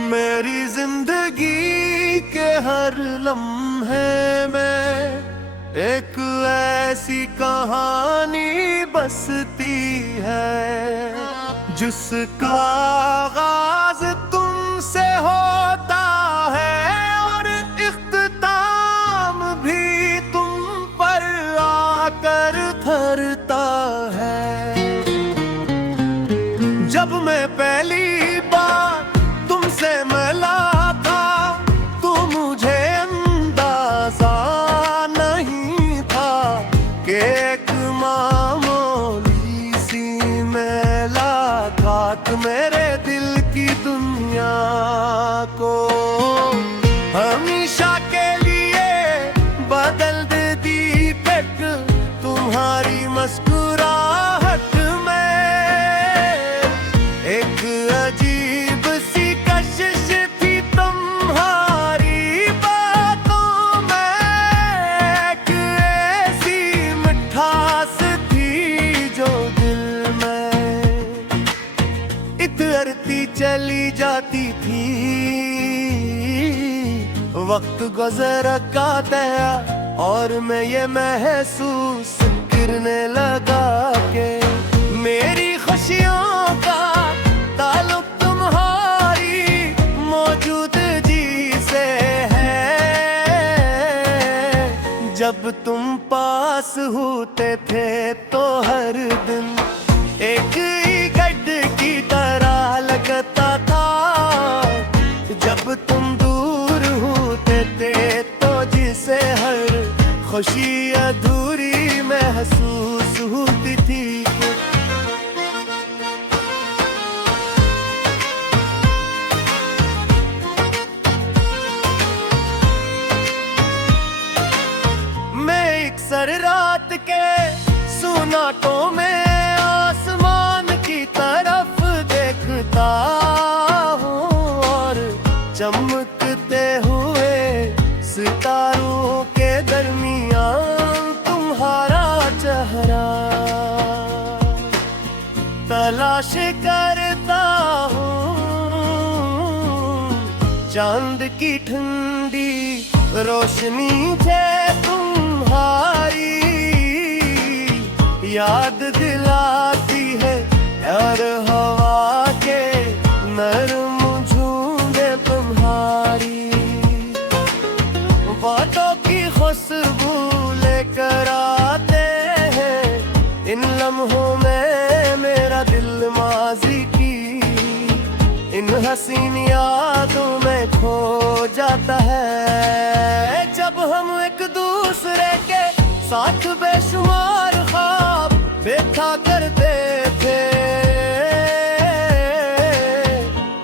मेरी जिंदगी के हर लम्हे में एक ऐसी कहानी बसती है जिसका आगाज तुमसे होता है और इख्तिताम भी तुम पर आकर थरता है। जब मैं पहली बार तुमसे मिला था तो मुझे अंदाजा नहीं था कि एक मामूली सी मुलाकात मेरे दिल की दुनिया को हमेशा के लिए बदल देती। तक तुम्हारी मुस्कुराहट में एक अजीब सी कशिश थी, तुम्हारी बातों में एक ऐसी मिठास थी जो दिल में इतरती चली जाती थी। वक्त गुजर का दया और मैं ये महसूस करने लगा कि मेरी खुशियों का ताल्लुक तुम्हारी मौजूदगी से है। जब तुम पास होते थे तो हर दिन एक ही गड्ढ की तरह लगता था। जब तुम दूर होते थे तो जिसे हर खुशी अधूरी महसूस होती थी। मैं एक सर रात के सुनाटों में आसमान की तरफ देखता हूँ और चमकते हुए सितारों के दरमियान तुम्हारा चेहरा तलाश करता हूँ। चांद की ठंडी रोशनी से तुम्हारी याद दिलाती है और हवा के नरम झूले तुम्हारी बातों की खुशबू लेकर आते हैं। इन लम्हों में मेरा दिल माजी की इन हसीन यादों में खो जाता है। जब हम एक दूसरे के साथ बेशुमार ख्वाब देखा करते थे,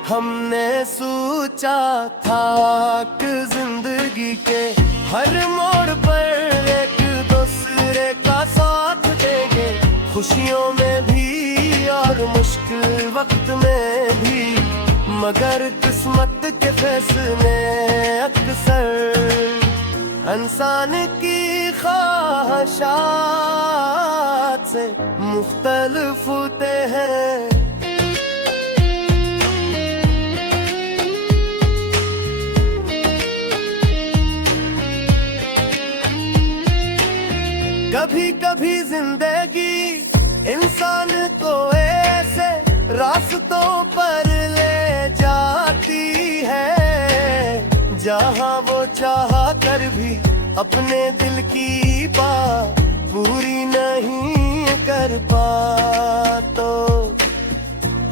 हमने सोचा था कि जिंदगी के हर मोड़ पर एक दूसरे का साथ देंगे, खुशियों में भी और मुश्किल वक्त में भी। मगर किस्मत के फैसले अक्सर इंसान की ख्वाहिशात से मुख्तलिफ होते हैं। कभी कभी जिंदगी इंसान को ऐसे रास्तों पर ले जाती है जहां वो चाहा कर भी अपने दिल की बात पूरी नहीं कर पातो।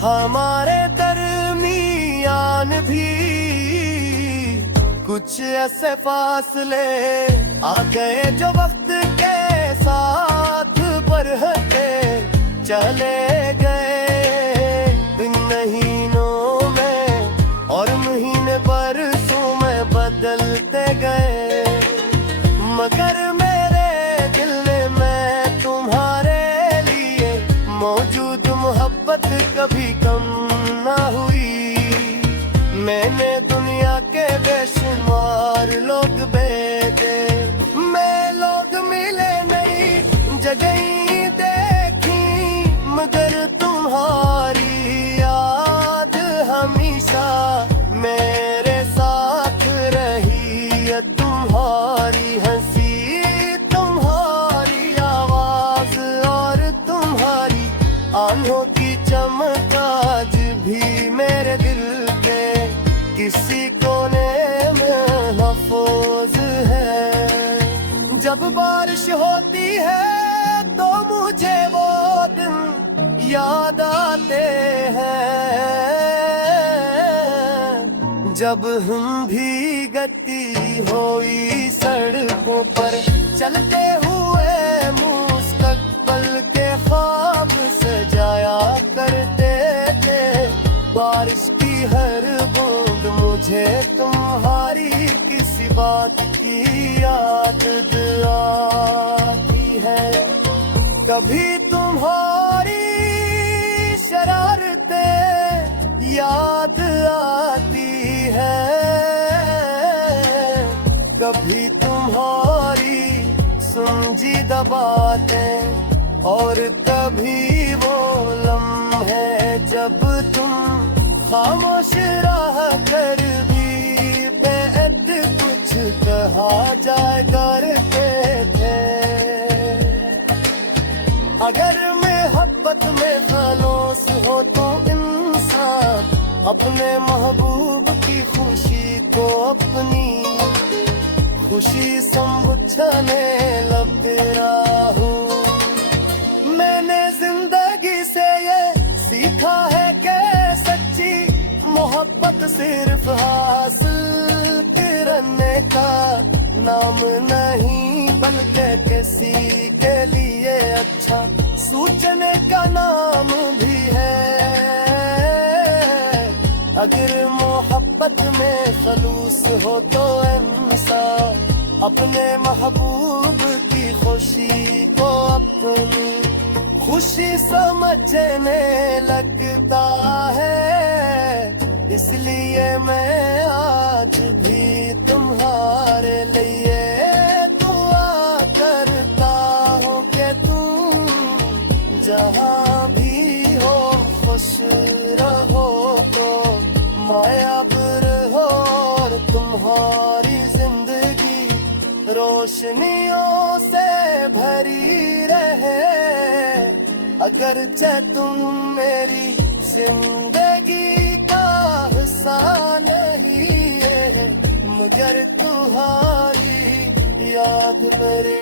हमारे दरमियान भी कुछ ऐसे फासले आ गए जो वक्त के साथ बढ़ते चले गए। दिन महीनों में और महीने बरसों में बदलते गए, मगर मेरे दिल में तुम्हारे लिए मौजूद मोहब्बत कभी कम ना हुई। मैंने दुनिया के बेशुमार लोग भेजे, मैं लोग मिले नई जगह देखी, मगर तुम्हारी याद हमेशा मैं बारिश होती है तो मुझे वो दिन याद आते हैं, जब हम भीगती हुई सड़कों पर चलते हुए मुस्तकबिल के ख्वाब सजाया करते थे। बारिश की हर बूंद मुझे तुम्हारी किसी बात की याद आती है। कभी तुम्हारी शरारतें याद आती है, कभी तुम्हारी संजीदा बातें, और कभी वो लम्हे जब तुम खामोश रहा कर भी बेअद कुछ कहा जाए करते थे। अगर मोहब्बत में खामोश हो तो इंसान अपने महबूब की खुशी को अपनी खुशी समझने लग रहा हूँ। मैंने जिंदगी से ये सीखा है कि सच्ची मोहब्बत सिर्फ हासिल करने का नाम नहीं, बल्कि किसी के लिए अच्छा सोचने का नाम भी है। अगर मोहब्बत में खलूस हो तो इंसान अपने महबूब की खुशी को अपनी खुशी समझने लगता है। इसलिए मैं आज भी तुम्हारे लिए दुआ करता हूँ कि तुम जहाँ भी हो खुश रहो, तो मायाब रहो और तुम्हारी जिंदगी रोशनियों से भरी रहे। अगरचे तुम मेरी जिंदगी का हिस्सा नहीं है, मगर तुम्हारी याद मेरे